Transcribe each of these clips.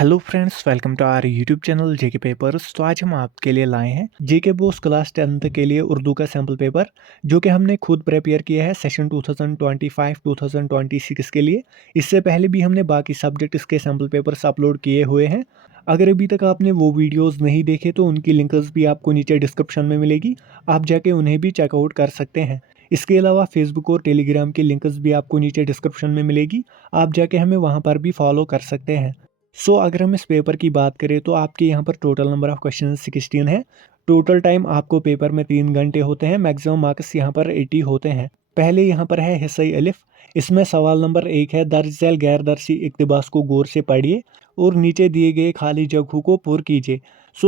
Hello friends, welcome to our YouTube channel JK papers. तो आज हम आपके लिए लाए हैं जेके बोस क्लास 10th के लिए उर्दू का सैम्पल पेपर, जो कि हमने खुद प्रिपेयर किया है सेशन 2025-2026 के लिए। इससे पहले भी हमने बाकी सब्जेक्ट्स के सैम्पल पेपर्स अपलोड किए हुए हैं। अगर अभी तक आपने वो वीडियोस नहीं देखे तो उनकी लिंक्स भी आपको नीचे डिस्क्रिप्शन में मिलेगी, आप जाके उन्हें भी चेकआउट कर सकते हैं। इसके अलावा फेसबुक और टेलीग्राम की लिंक्स भी आपको नीचे डिस्क्रिप्शन में मिलेगी, आप जाके हमें वहाँ पर भी फॉलो कर सकते हैं। अगर हम इस पेपर की बात करें तो आपके यहाँ पर टोटल नंबर ऑफ क्वेश्चन 16 है। टोटल टाइम आपको पेपर में 3 घंटे होते हैं। मैक्सिमम मार्क्स यहाँ पर 80 होते हैं। पहले यहाँ पर है हिस्सा अलिफ। इसमें सवाल नंबर 1 है, दर्ज झैल गैर दर्शी इक्तबास को गौर से पढ़िए और नीचे दिए गए खाली जगहों को पुर कीजिए।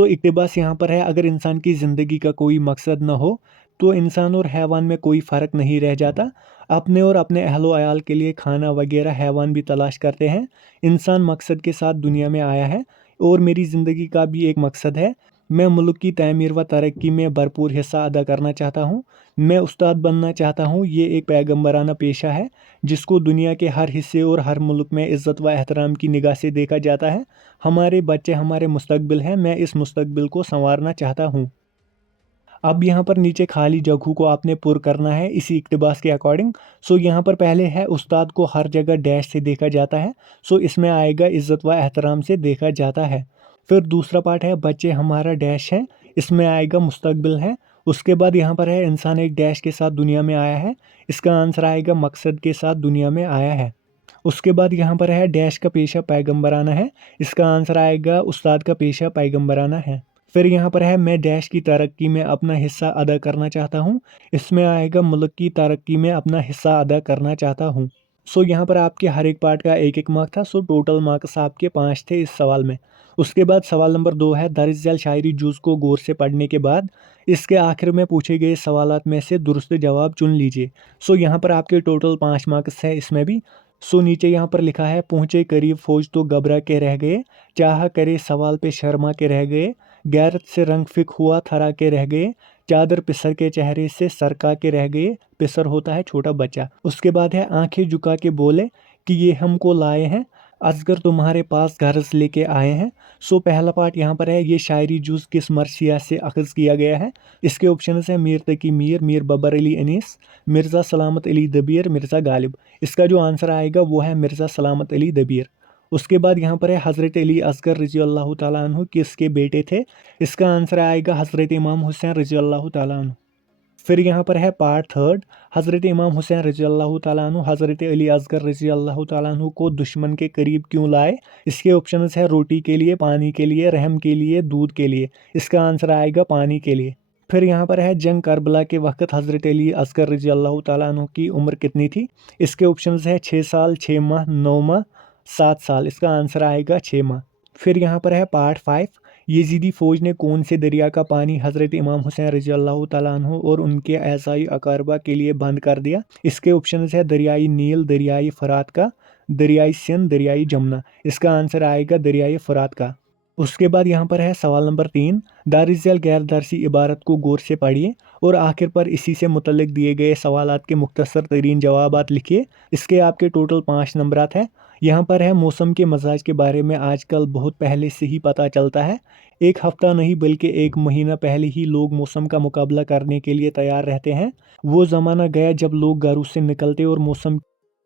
इक्तबास यहाँ पर है, अगर इंसान की ज़िंदगी का कोई मकसद न हो तो इंसान और हैवान में कोई फ़र्क नहीं रह जाता। अपने और अपने अहलो अयाल के लिए खाना वगैरह हैवान भी तलाश करते हैं। इंसान मकसद के साथ दुनिया में आया है और मेरी ज़िंदगी का भी एक मकसद है। मैं मुल्क की तमीर व तरक्की में भरपूर हिस्सा अदा करना चाहता हूँ। मैं उस्ताद बनना चाहता हूँ। ये एक पैगम्बराना पेशा है जिसको दुनिया के हर हिस्से और हर मुल्क में इज़्ज़त व एहतराम की निगाह से देखा जाता है। हमारे बच्चे हमारे मुस्तकबिल हैं। मैं इस मुस्तकबिल को संवारना चाहता हूँ। अब यहाँ पर नीचे खाली जगहों को आपने पुर करना है इसी इक्तबास के अकॉर्डिंग। यहाँ पर पहले है, उस्ताद को हर जगह डैश से देखा जाता है। इसमें आएगा इज़्ज़त व एहतराम से देखा जाता है। फिर दूसरा पार्ट है, बच्चे हमारा डैश है। इसमें आएगा मुस्तकबिल है। उसके बाद यहाँ पर है, इंसान एक डैश के साथ दुनिया में आया है। इसका आंसर आएगा मकसद के साथ दुनिया में आया है। उसके बाद यहाँ पर है, डैश का पेशा पैगम्बराना है। इसका आंसर आएगा उस्ताद का पेशा पैगम्बराना है। फिर यहाँ पर है, मैं डैश की तरक्की में अपना हिस्सा अदा करना चाहता हूँ। इसमें आएगा मुल्क की तरक्की में अपना हिस्सा अदा करना चाहता हूँ। यहाँ पर आपके हर एक पार्ट का एक एक मार्क था। टोटल मार्क्स आपके 5 थे इस सवाल में। उसके बाद सवाल नंबर 2 है, दर्ज झैल शायरी जुज़ को गौर से पढ़ने के बाद इसके आखिर में पूछे गए सवालात में से दुरुस्त जवाब चुन लीजिए। यहाँ पर आपके टोटल 5 मार्क्स है इसमें भी। नीचे यहाँ पर लिखा है, पहुँचे करीब फौज तो घबरा के रह गए, चाह करे सवाल पे शर्मा के रह गए, गैरत से रंग फिक हुआ थरा के रह गए, चादर पिसर के चेहरे से सरका के रह गए। पिसर होता है छोटा बच्चा। उसके बाद है, आंखें झुका के बोले कि ये हमको लाए हैं, असगर तुम्हारे पास गर्ज लेके आए हैं। पहला पार्ट यहाँ पर है, ये शायरी जुज़ किस मरसिया से अखज़ किया गया है। इसके ऑप्शन है, मीर तकी मीर, मीर बबर अली अनीस, मिर्ज़ा सलामत अली दबीर, मिर्ज़ा गालिब। इसका जो आंसर आएगा वो है मिर्ज़ा सलामत अली दबीर। उसके बाद यहाँ पर है, हज़रत अली असगर रज़ी अल्लाह ताला अन्हु किसके बेटे थे। इसका आंसर आएगा हज़रत इमाम हुसैन रज़ी अल्लाह ताला अन्हु। फिर यहाँ पर है पार्ट 3, हज़रत इमाम हुसैन रज़ी अल्लाह ताला अन्हु हज़रत अली असगर रज़ी अल्लाह ताला अन्हु को दुश्मन के करीब क्यों लाए। इसके ऑप्शंस है, रोटी के लिए, पानी के लिए, रहम के लिए, दूध के लिए। इसका आंसर आएगा पानी के लिए। फिर यहाँ पर है, जंग करबला के वक्त हज़रत अली असगर रज़ी अल्लाह ताला अन्हु की उम्र कितनी थी। इसके ऑप्शंस है 6 साल, 6 माह, 9 माह, 7 साल। इसका आंसर आएगा 6 माह। फिर यहाँ पर है पार्ट 5, यजीदी फ़ौज ने कौन से दरिया का पानी हज़रत इमाम हुसैन रज़ी अल्लाह ताला अन्हु और उनके ऐसाई अकारबा के लिए बंद कर दिया। इसके ऑप्शन है, दरियाई नील, दरियाई फ़रात का, दरियाई सिंध, दरियाई जमुना। इसका आंसर आएगा दरियाई फ़रात का। उसके बाद यहाँ पर है सवाल नंबर 3, दर्ज झैल गैर दर्शी इबारत को गौर से पढ़िए और आखिर पर इसी से मुतल्लिक दिए गए सवालात के मुख्तसर तरीन जवाबात लिखिए। इसके आपके टोटल 5 नंबरात हैं। यहाँ पर है, मौसम के मजाज के बारे में आजकल बहुत पहले से ही पता चलता है। एक हफ्ता नहीं बल्कि 1 महीना पहले ही लोग मौसम का मुकाबला करने के लिए तैयार रहते हैं। वो ज़माना गया जब लोग घरों से निकलते और मौसम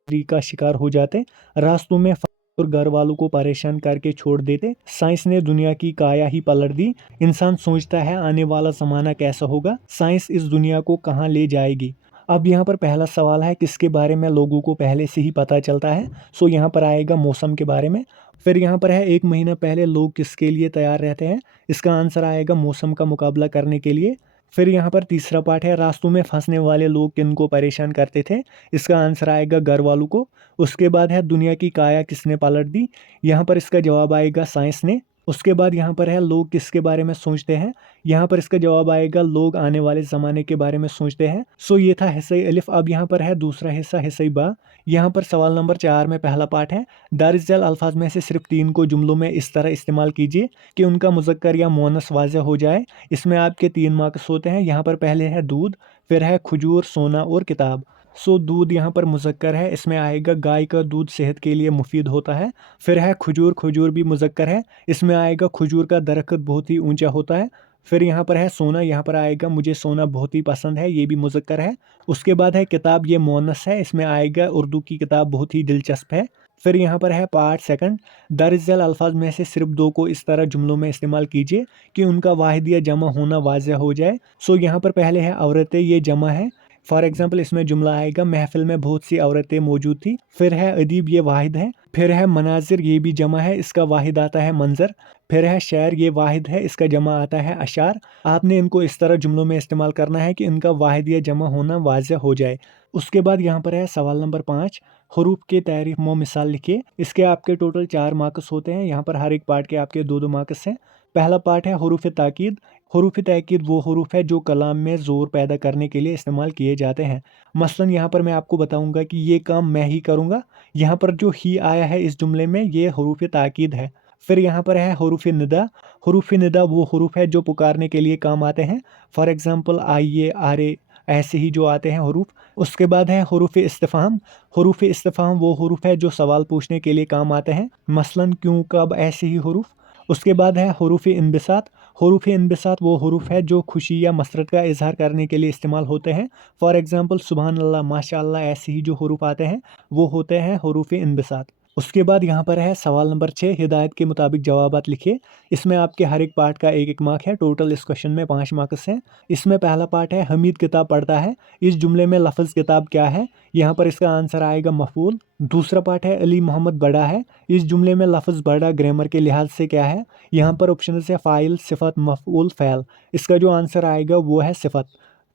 का शिकार हो जाते, रास्तों में और घर वालों को परेशान करके छोड़ देते। साइंस ने दुनिया की काया ही पलट दी। इंसान सोचता है आने वाला ज़माना कैसा होगा, साइंस इस दुनिया को कहाँ ले जाएगी। अब यहाँ पर पहला सवाल है, किसके बारे में लोगों को पहले से ही पता चलता है। यहाँ पर आएगा मौसम के बारे में। फिर यहाँ पर है, 1 महीना पहले लोग किसके लिए तैयार रहते हैं। इसका आंसर आएगा मौसम का मुकाबला करने के लिए। फिर यहाँ पर तीसरा पार्ट है, रास्तों में फंसने वाले लोग किनको परेशान करते थे। इसका आंसर आएगा घर वालों को। उसके बाद है, दुनिया की काया किसने पलट दी। यहाँ पर इसका जवाब आएगा साइंस ने। उसके बाद यहाँ पर है, लोग किसके बारे में सोचते हैं। यहाँ पर इसका जवाब आएगा लोग आने वाले ज़माने के बारे में सोचते हैं। ये था हिस्सा अलिफ। अब यहाँ पर है दूसरा हिस्सा, हिस्सा बा। यहाँ पर सवाल नंबर 4 में पहला पार्ट है, दर्ज झैल अल्फाज में से सिर्फ 3 को जुमलों में इस तरह इस्तेमाल कीजिए कि उनका मुज़क्कर या मुअन्नस वाज़ह हो जाए। इसमें आपके 3 मार्क्स होते हैं। यहाँ पर पहले है दूध, फिर है खजूर, सोना और किताब। सो दूध यहाँ पर मुज़क्कर है, इसमें आएगा गाय का दूध सेहत के लिए मुफीद होता है। फिर है खजूर, खजूर भी मुज़क्कर है, इसमें आएगा खजूर का दरख्त बहुत ही ऊंचा होता है। फिर यहाँ पर है सोना, यहाँ पर आएगा मुझे सोना बहुत ही पसंद है, ये भी मुज़क्कर है। उसके बाद है किताब, ये मोनस है, इसमें आएगा उर्दू की किताब बहुत ही दिलचस्प है। फिर यहाँ पर है पार्ट सेकंड, दरअसल अल्फाज में से सिर्फ दो को इस तरह जुमलों में इस्तेमाल कीजिए कि उनका वाहिद या जमा होना वाज़ह हो जाए। सो यहाँ पर पहले है औरतें, ये जमा है। फॉर एग्जाम्पल इसमें जुमला आएगा महफिल में बहुत सी औरतें मौजूद थी। फिर है अदीब, ये वाहिद है। फिर है मनाजिर, ये भी जमा है, इसका वाहिद आता है मंजर। फिर है शायर, ये वाहिद है, इसका जमा आता है अशार। आपने इनको इस तरह जुमलों में इस्तेमाल करना है कि इनका वाहिद या जमा होना वाज़ह हो जाए। उसके बाद यहाँ पर है सवाल नंबर 5, हरूफ के तारीफ में मिसाल लिखिए। इसके आपके टोटल 4 मार्क्स होते हैं, यहाँ पर हर एक पार्ट के आपके 2-2 मार्क्स हैं। पहला पार्ट है हरूफ ताकीद। हरूफ ताकीद वो हरूफ है जो कलाम में ज़ोर पैदा करने के लिए इस्तेमाल किए जाते हैं। मसलन यहाँ पर मैं आपको बताऊंगा कि ये काम मैं ही करूँगा, यहाँ पर जो ही आया है इस जुमले में ये हरूफ ताकीद है। फिर यहाँ पर है हरूफ निदा। हरूफ निदा वो हरूफ है जो पुकारने के लिए काम आते हैं। फॉर एग्ज़ाम्पल आइए, आरे, ऐसे ही जो आते हैं हरूफ। उसके बाद है हरूफ इस्तिफ़हाम। हरूफ इस्तिफ़हाम वो हरूफ है जो सवाल पूछने के लिए काम आते हैं, मसलन क्यों, कब, ऐसे ही हरूफ। उसके बाद है हरूफ इनबिसात। हरूफ इनबिसात वो हरूफ है जो खुशी या मसरत का इजहार करने के लिए इस्तेमाल होते हैं। फॉर एग्ज़ाम्पल सुबहान अल्लाह, माशाअल्लाह, ऐसे ही जो हरूफ आते हैं वो होते हैं हरूफ इनबिसात। उसके बाद यहाँ पर है सवाल नंबर 6, हिदायत के मुताबिक जवाबात लिखिए। इसमें आपके हर एक पार्ट का 1-1 मार्क है, टोटल इस क्वेश्चन में 5 मार्क्स हैं। इसमें पहला पार्ट है हमीद किताब पढ़ता है। इस जुमले में लफ्ज़ किताब क्या है, यहाँ पर इसका आंसर आएगा मफूल। दूसरा पार्ट है अली मोहम्मद बड़ा है। इस जुमले में लफ्ज़ बड़ा ग्रामर के लिहाज से क्या है, यहाँ पर ऑप्शन है फ़ाइल, सिफत, मफूल, फ़ैल। इसका जो आंसर आएगा वो है सिफत।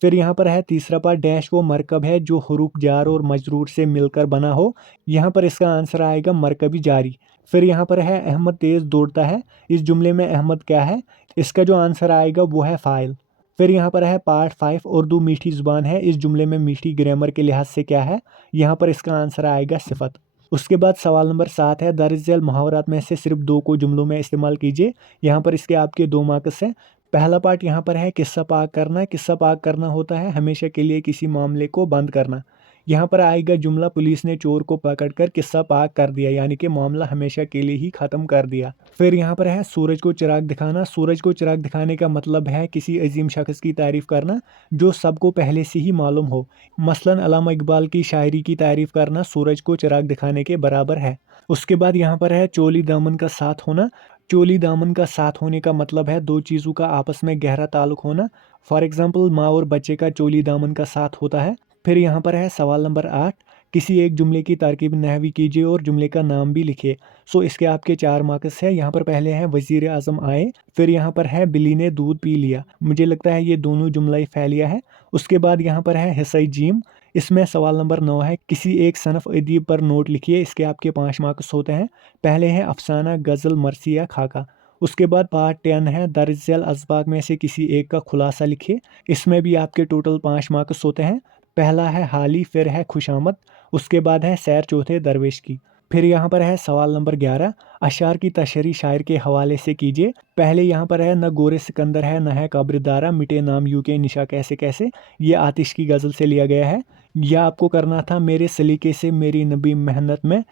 फिर यहाँ पर है तीसरा पार्ट, डैश वो मरकब है जो हुरूफ जार और मजरूर से मिलकर बना हो। यहाँ पर इसका आंसर आएगा मरकबी जारी। फिर यहाँ पर है अहमद तेज़ दौड़ता है। इस जुमले में अहमद क्या है, इसका जो आंसर आएगा वो है फ़ाइल। फिर यहाँ पर है पार्ट 5, उर्दू मीठी ज़ुबान है। इस जुमले में मीठी ग्रामर के लिहाज से क्या है, यहाँ पर इसका आंसर आएगा सिफत। उसके बाद सवाल नंबर 7 है दरअसल मुहावरात में से सिर्फ 2 को जुमलों में इस्तेमाल कीजिए। यहाँ पर इसके आपके 2 मार्क्स हैं। पहला पार्ट यहाँ पर है किस्सा पाक करना। किस्सा पाक करना होता है हमेशा के लिए किसी मामले को बंद करना। यहाँ पर आएगा जुमला पुलिस ने चोर को पकड़कर किस्सा पाक कर दिया, यानी कि मामला हमेशा के लिए ही ख़त्म कर दिया। फिर यहाँ पर है सूरज को चिराग दिखाना। सूरज को चिराग दिखाने का मतलब है किसी अजीम शख्स की तारीफ़ करना जो सबको पहले से ही मालूम हो। मसलन अल्लामा इकबाल की शायरी की तारीफ़ करना सूरज को चिराग दिखाने के बराबर है। उसके बाद यहाँ पर है चोली दामन का साथ होना। चोली दामन का साथ होने का मतलब है 2 चीज़ों का आपस में गहरा ताल्लुक होना। फॉर एग्जाम्पल माँ और बच्चे का चोली दामन का साथ होता है। फिर यहाँ पर है सवाल नंबर 8, किसी एक जुमले की तरकीब नहवी कीजिए और जुमले का नाम भी लिखिए। सो इसके आपके 4 मार्क्स है। यहाँ पर पहले है वज़ीर आज़म आए। फिर यहाँ पर है बिल्ली ने दूध पी लिया। मुझे लगता है ये दोनों जुमला फ़ैलिया है। उसके बाद यहाँ पर है हिस्सा जीम। इसमें सवाल नंबर 9 है किसी एक सनफ़ अदीब पर नोट लिखिए। इसके आपके 5 मार्क्स होते हैं। पहले है अफसाना, गज़ल, मरसी या खाका। उसके बाद पार्ट 10 है दरअसल असबाक में से किसी एक का खुलासा लिखिए। इसमें भी आपके टोटल 5 मार्क्स होते हैं। पहला है हाली, फिर है खुशामद, उसके बाद है सैर चौथे दरवेश की। फिर यहाँ पर है सवाल नंबर 11, अशार की तशरी शायर के हवाले से कीजिए। पहले यहाँ पर है न गोरे सिकंदर है न है कब्रदारा, मिटे नाम यू के निशा कैसे कैसे। ये आतिश की गज़ल से लिया गया है। यह आपको करना था मेरे सलीके से मेरी नबी मेहनत में,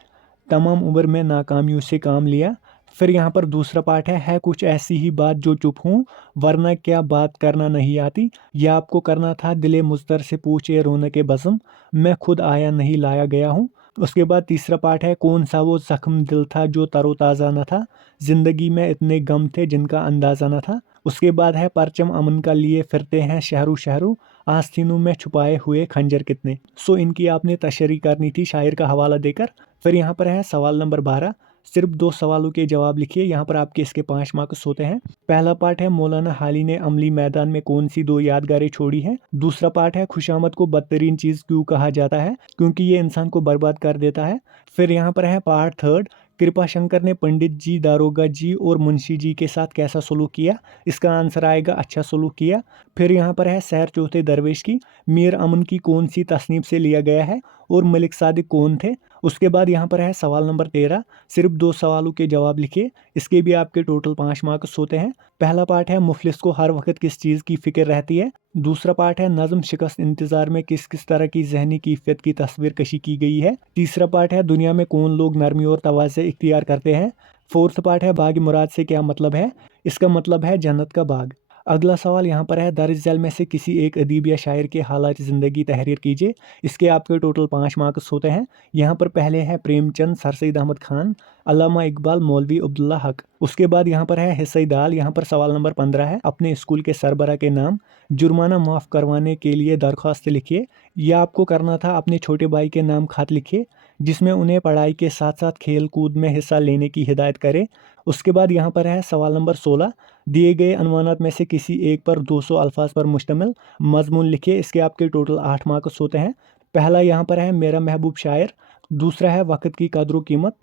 तमाम उम्र में नाकामियों से काम लिया। फिर यहाँ पर दूसरा पार्ट है कुछ ऐसी ही बात जो चुप हूँ वरना क्या बात करना नहीं आती। यह आपको करना था दिले मुज़तर से पूछे रौनक बज़म, मैं खुद आया नहीं लाया गया हूँ। उसके बाद तीसरा पार्ट है कौन सा वो ज़ख्म दिल था जो तरोताज़ा न था, ज़िंदगी में इतने गम थे जिनका अंदाज़ा न था। उसके बाद है परचम अमन का लिए फिरते हैं शहरों शहरों, आस्तीनों में छुपाए हुए खंजर कितने। सो इनकी आपने तशरी करनी थी शायर का हवाला देकर। फिर यहाँ पर है सवाल नंबर 12, सिर्फ 2 सवालों के जवाब लिखिए। यहाँ पर आपके इसके 5 मार्क्स होते हैं। पहला पार्ट है मौलाना हाली ने अमली मैदान में कौन सी 2 यादगारें छोड़ी हैं। दूसरा पार्ट है खुशामद को बदतरीन चीज़ क्यों कहा जाता है, क्योंकि ये इंसान को बर्बाद कर देता है। फिर यहाँ पर है पार्ट 3, कृपा शंकर ने पंडित जी, दारोगा जी और मुंशी जी के साथ कैसा सलूक किया। इसका आंसर आएगा अच्छा सलूक किया। फिर यहाँ पर है सैर चौथे दरवेश की, मीर अमन की कौन सी तसनीफ से लिया गया है और मलिक सादिक कौन थे। उसके बाद यहाँ पर है सवाल नंबर 13, सिर्फ 2 सवालों के जवाब लिखिए। इसके भी आपके टोटल 5 मार्क्स होते हैं। पहला पार्ट है मुफलिस को हर वक्त किस चीज़ की फिक्र रहती है। दूसरा पार्ट है नज़म शिकस्त इंतज़ार में किस किस तरह की जहनी कैफियत की तस्वीर कशी की गई है। तीसरा पार्ट है दुनिया में कौन लोग नरमी और तवाज़े इख्तियार करते हैं। फोर्थ पार्ट है बाग मुराद से क्या मतलब है। इसका मतलब है जन्नत का बाग। अगला सवाल यहाँ पर है दर्ज झैल में से किसी एक अदीब या शायर के हालात ज़िंदगी तहरीर कीजिए। इसके आपके टोटल 5 मार्क्स होते हैं। यहाँ पर पहले है प्रेमचंद, सर सैयद अहमद खान, अल्लामा इकबाल, मौलवी अब्दुल्ला हक। उसके बाद यहाँ पर है हिस्सा दाल। यहाँ पर सवाल नंबर 15 है अपने स्कूल के सरबरा के नाम जुर्माना माफ़ करवाने के लिए दरख्वास्त लिखिए। यह आपको करना था। अपने छोटे भाई के नाम खत लिखिए जिसमें उन्हें पढ़ाई के साथ साथ खेल कूद में हिस्सा लेने की हिदायत करें। उसके बाद यहाँ पर है सवाल नंबर 16, दिए गए अनवानात में से किसी एक पर 200 अल्फाज पर मुश्तमिल मजमून लिखिए। इसके आपके टोटल 8 मार्क्स होते हैं। पहला यहाँ पर है मेरा महबूब शायर, दूसरा है वक्त की कदर कीमत,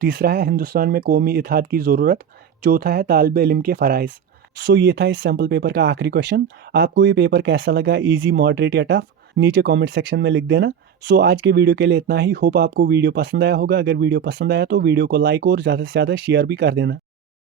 तीसरा है हिंदुस्तान में कौमी इत्तेहाद की ज़रूरत, चौथा है तालिब इल्म के फ़राइज़। सो ये था इस सैम्पल पेपर का आखिरी क्वेश्चन। आपको ये पेपर कैसा लगा, ईजी, मॉडरेट या टफ, नीचे कमेंट सेक्शन में लिख देना। सो आज के वीडियो के लिए इतना ही। होप आपको वीडियो पसंद आया होगा। अगर वीडियो पसंद आया तो वीडियो को लाइक और ज़्यादा से ज़्यादा शेयर भी कर देना।